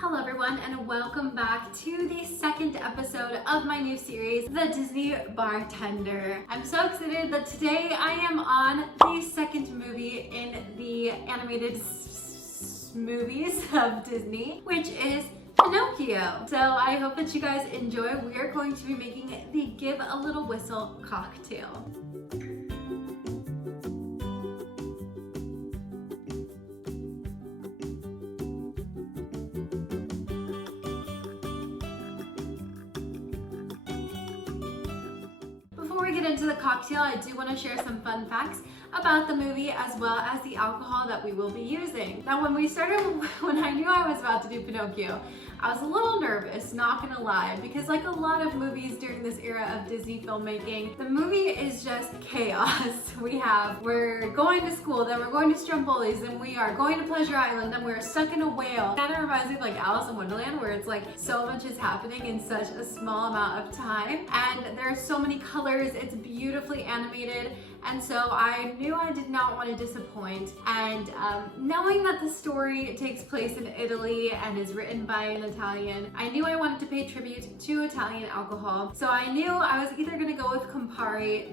Hello everyone and welcome back to the second episode of my new series, The Disney Bartender. I'm so excited that today I am on the second movie in the animated movies of Disney, which is Pinocchio. So I hope that you guys enjoy. We are going to be making the Give a Little Whistle cocktail. Before we get into the cocktail, I do want to share some fun facts about the movie as well as the alcohol that we will be using. Now when I knew I was about to do Pinocchio, I was a little nervous, not gonna lie, because like a lot of movies during this era of Disney filmmaking, the movie is just chaos. We're going to school, then we're going to Stromboli's, then we are going to Pleasure Island, then we're stuck in a whale. Kind of reminds me of like Alice in Wonderland, where it's like so much is happening in such a small amount of time, and there are so many colors, it's beautifully animated, and so I knew I did not want to disappoint. And knowing that the story takes place in Italy and is written by an Italian, I knew I wanted to pay tribute to Italian alcohol. So I knew I was either going to go with Campari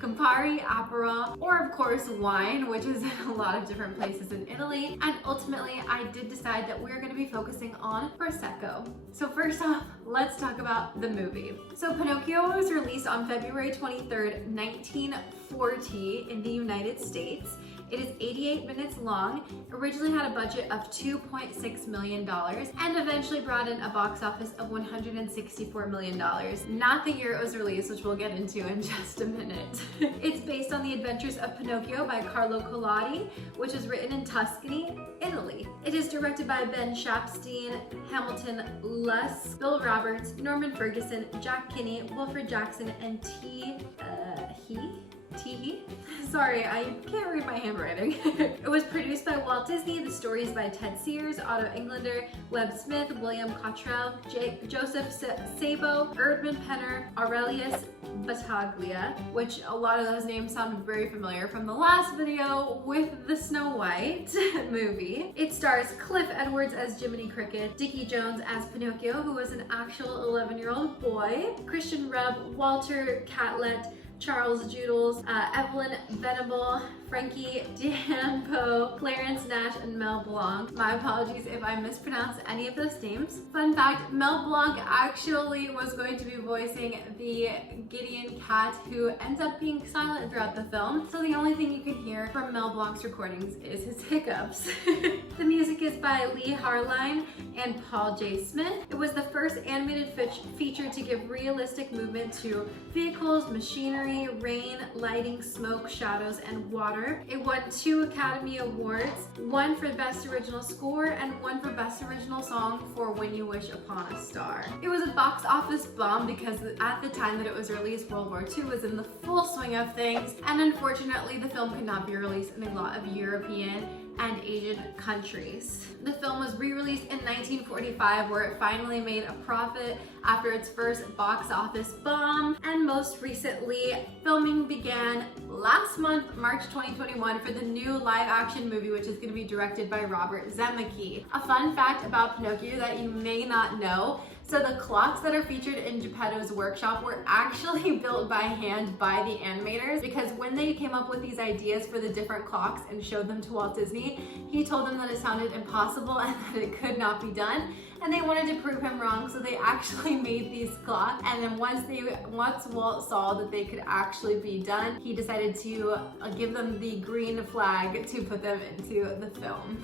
Campari Aperol, or of course wine, which is in a lot of different places in Italy. And ultimately I did decide that we're going to be focusing on Prosecco. So first off, let's talk about the movie. So Pinocchio was released on February 23rd, 1940 in the United States. It is 88 minutes long, originally had a budget of $2.6 million, and eventually brought in a box office of $164 million. Not the year it was released, which we'll get into in just a minute. It's based on the adventures of Pinocchio by Carlo Collodi, which is written in Tuscany, Italy. It is directed by Ben Shapstein, Hamilton Luss, Bill Roberts, Norman Ferguson, Jack Kinney, Wilfred Jackson, and Sorry, I can't read my handwriting. It was produced by Walt Disney. The story is by Ted Sears, Otto Englander, Webb Smith, William Cottrell, Joseph Sabo, Erdman Penner, Aurelius Battaglia, which a lot of those names sounded very familiar from the last video with the Snow White movie. It stars Cliff Edwards as Jiminy Cricket, Dickie Jones as Pinocchio, who was an actual 11-year-old boy, Christian Rubb, Walter Catlett, Charles Judels, Evelyn Venable, Frankie D'Ampo, Clarence Nash, and Mel Blanc. My apologies if I mispronounce any of those names. Fun fact, Mel Blanc actually was going to be voicing the Gideon cat, who ends up being silent throughout the film. So the only thing you can hear from Mel Blanc's recordings is his hiccups. The music is by Lee Harline and Paul J. Smith. It was the first animated feature to give realistic movement to vehicles, machinery, rain, lighting, smoke, shadows, and water. It won 2 Academy Awards, one for Best Original Score and one for Best Original Song for When You Wish Upon a Star. It was a box office bomb because at the time that it was released, World War II was in the full swing of things, and unfortunately the film could not be released in a lot of European and Asian countries. The film was re-released in 1945, where it finally made a profit after its first box office bomb, and most recently filming began last month, March 2021, for the new live-action movie, which is going to be directed by Robert Zemeckis. A fun fact about Pinocchio that you may not know: so the clocks that are featured in Geppetto's workshop were actually built by hand by the animators, because when they came up with these ideas for the different clocks and showed them to Walt Disney, he told them that it sounded impossible and that it could not be done, and they wanted to prove him wrong, so they actually made these clocks. And then once Walt saw that they could actually be done, he decided to give them the green flag to put them into the film.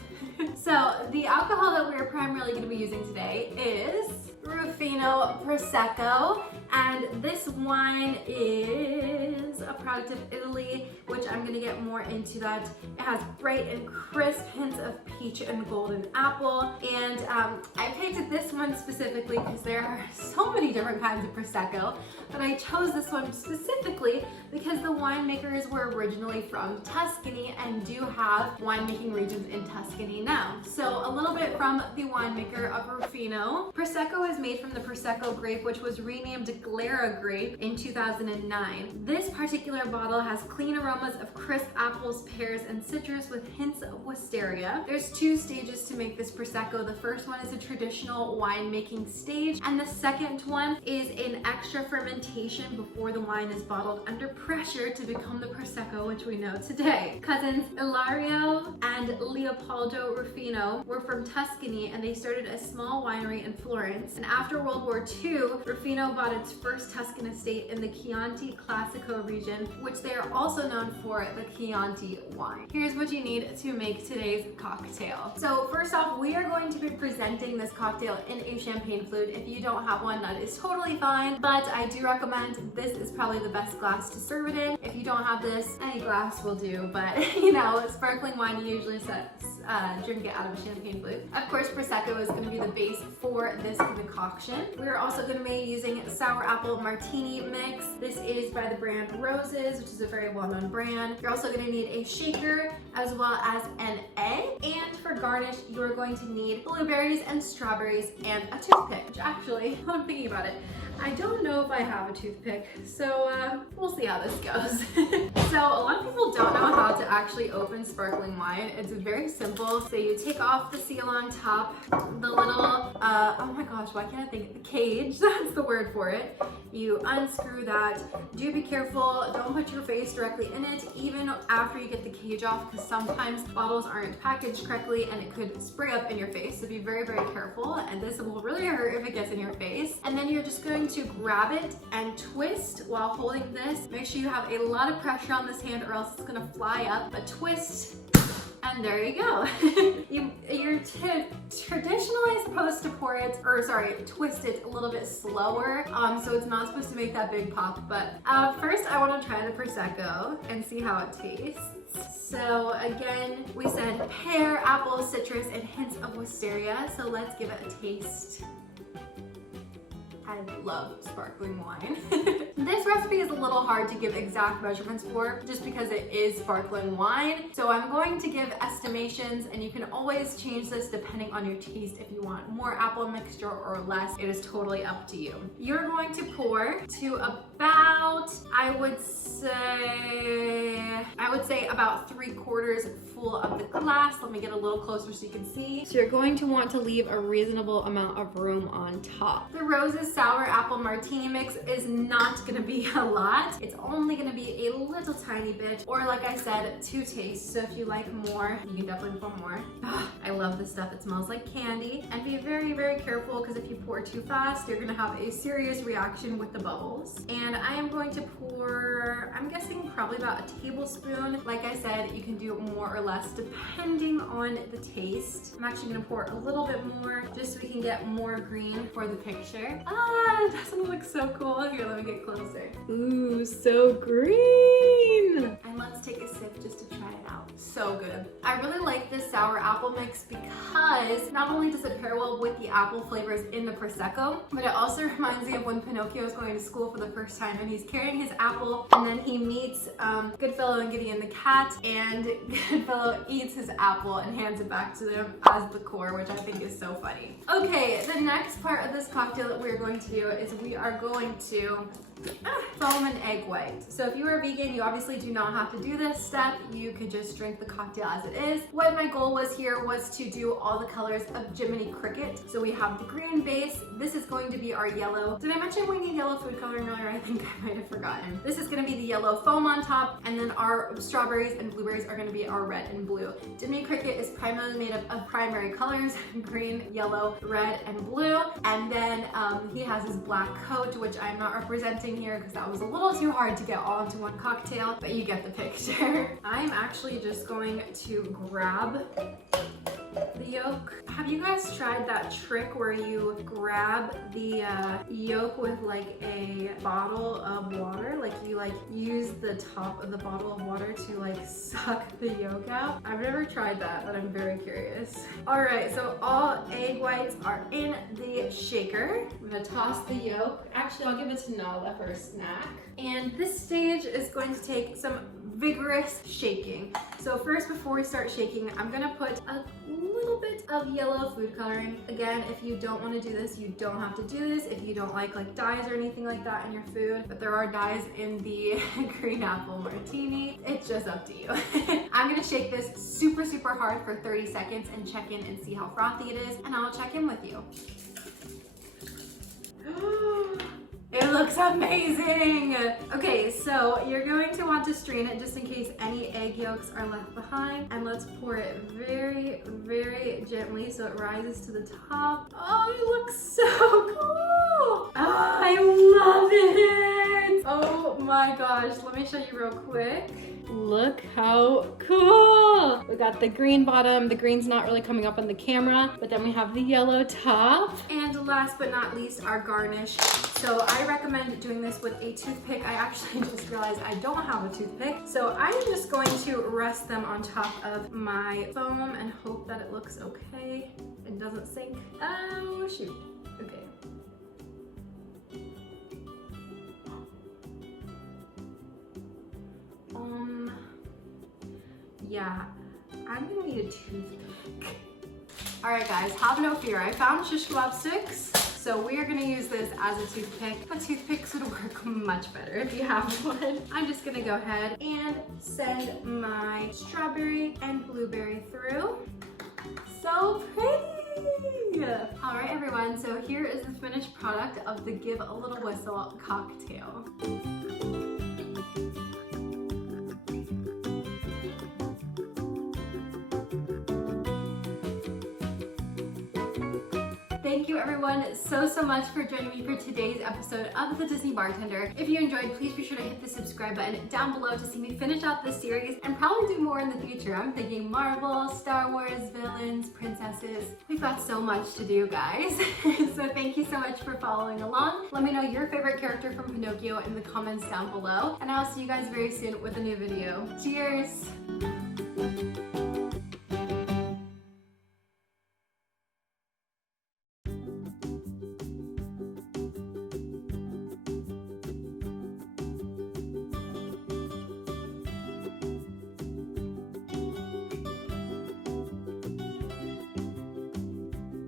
So the alcohol that we're primarily going to be using today is Rufino Prosecco, and this wine is a product of Italy, which I'm going to get more into that. It has bright and crisp hints of peach and golden apple, and I picked this one specifically because there are so many different kinds of Prosecco, but I chose this one specifically because the winemakers were originally from Tuscany and do have winemaking regions in Tuscany now. So a little bit from the winemaker of Rufino. Prosecco is made from the Prosecco grape, which was renamed Glera grape in 2009. This particular bottle has clean aromas of crisp apples, pears, and citrus with hints of wisteria. There's 2 stages to make this Prosecco. The first one is a traditional winemaking stage, and the second one is an extra fermentation before the wine is bottled under pressure to become the Prosecco which we know today. Cousins Ilario and Leopoldo Rufino were from Tuscany, and they started a small winery in Florence. And after World War II, Rufino bought its first Tuscan estate in the Chianti Classico region, which they are also known for the Chianti wine. Here's what you need to make today's cocktail. So first off, we are going to be presenting this cocktail in a champagne flute. If you don't have one, that is totally fine, but I do recommend this is probably the best glass to serve it in. If you don't have this, any glass will do, but you know, sparkling wine, you usually drink it out of a champagne flute. Of course, Prosecco is going to be the base for this concoction. We're also going to be using sour apple martini mix. This is by the brand Roses, which is a very well-known brand. You're also going to need a shaker as well as an egg. And for garnish, you're going to need blueberries and strawberries and a toothpick, which actually, I'm thinking about it, I don't know if I have a toothpick, so we'll see how this goes. So a lot of people don't know how to actually open sparkling wine. It's very simple. So you take off the seal on top, the little, oh my gosh, why can't I think of the cage? That's the word for it. You unscrew that. Do be careful, don't put your face directly in it, even after you get the cage off, because sometimes bottles aren't packaged correctly and it could spray up in your face. So be very, very careful, and this will really hurt if it gets in your face. And then you're just going to grab it and twist while holding this. Make sure you have a lot of pressure on this hand or else it's gonna fly up. A twist, and there you go. You're traditionally supposed to pour it, or sorry, twist it a little bit slower, so it's not supposed to make that big pop. But first I want to try the Prosecco and see how it tastes. So again, we said pear, apple, citrus, and hints of wisteria, so let's give it a taste. I love sparkling wine. This recipe is a little hard to give exact measurements for just because it is sparkling wine. So I'm going to give estimations, and you can always change this depending on your taste if you want more apple mixture or less. It is totally up to you. You're going to pour to about, I would say about 3/4 full of the glass. Let me get a little closer so you can see. So you're going to want to leave a reasonable amount of room on top. The Roses sour apple martini mix is not gonna be a lot. It's only gonna be a little tiny bit, or like I said, to taste. So if you like more, you can definitely pour more. I love this stuff. It smells like candy. And be very, very careful, because if you pour too fast, you're gonna have a serious reaction with the bubbles. And I am going to pour, I'm guessing probably about a tablespoon. Like I said, you can do more or less depending on the taste. I'm actually gonna pour a little bit more just so we can get more green for the picture. It doesn't look so cool. Here, let me get closer. Ooh, so green. And let's take a sip just to try it out. So good. I really like this sour apple mix because not only does it pair well with the apple flavors in the Prosecco, but it also reminds me of when Pinocchio was going to school for the first time and he's carrying his apple, and then he meets Goodfellow and Gideon the cat, and Goodfellow eats his apple and hands it back to them as the core, which I think is so funny. Okay, the next part of this cocktail that we're going to do is we are going to foam an egg white. So if you are vegan, you obviously do not have to do this step. You could just drink the cocktail as it is. What my goal was here was to do all the colors of Jiminy Cricket. So we have the green base. This is going to be our yellow. Did I mention we need yellow food coloring earlier? I think I might have forgotten. This is going to be the yellow foam on top, and then our strawberries and blueberries are going to be our red and blue. Jiminy Cricket is primarily made up of primary colors, green, yellow, red, and blue. And then he has his black coat, which I'm not representing here because that was a little too hard to get all into one cocktail, but you get the picture. I'm actually just going to grab the yolk. Have you guys tried that trick where you grab the yolk with like a bottle of water? Like you use the top of the bottle of water to like suck the yolk out? I've never tried that, but I'm very curious. All right, so all egg whites are in the shaker. I'm gonna toss the yolk. Actually, I'll give it to Nala for a snack. And this stage is going to take some vigorous shaking. So first, before we start shaking, I'm gonna put a little bit of yellow food coloring. Again, if you don't want to do this, you don't have to do this. If you don't like dyes or anything like that in your food, but there are dyes in the green apple martini, it's just up to you. I'm gonna shake this super, super hard for 30 seconds and check in and see how frothy it is, and I'll check in with you. It looks amazing! Okay, so you're going to want to strain it just in case any egg yolks are left behind. And let's pour it very, very gently so it rises to the top. Oh, it looks so cool! Oh, I love it! Oh my gosh, let me show you real quick. Look how cool! We got the green bottom. The green's not really coming up on the camera, but then we have the yellow top. And last but not least, our garnish. So I recommend doing this with a toothpick. I actually just realized I don't have a toothpick. So I'm just going to rest them on top of my foam and hope that it looks okay. It doesn't sink. Oh, shoot. Okay. Yeah, I'm gonna need a toothpick. All right guys, have no fear. I found shish kebab sticks, so we are gonna use this as a toothpick. But toothpicks would work much better if you have one. I'm just gonna go ahead and send my strawberry and blueberry through. So pretty! All right everyone, so here is the finished product of the Give a Little Whistle cocktail. Thank you everyone so much for joining me for today's episode of The Disney Bartender. If you enjoyed, please be sure to hit the subscribe button down below to see me finish out this series and probably do more in the future. I'm thinking Marvel, Star Wars, villains, princesses. We've got so much to do, guys. So thank you so much for following along. Let me know your favorite character from Pinocchio in the comments down below, and I'll see you guys very soon with a new video. Cheers!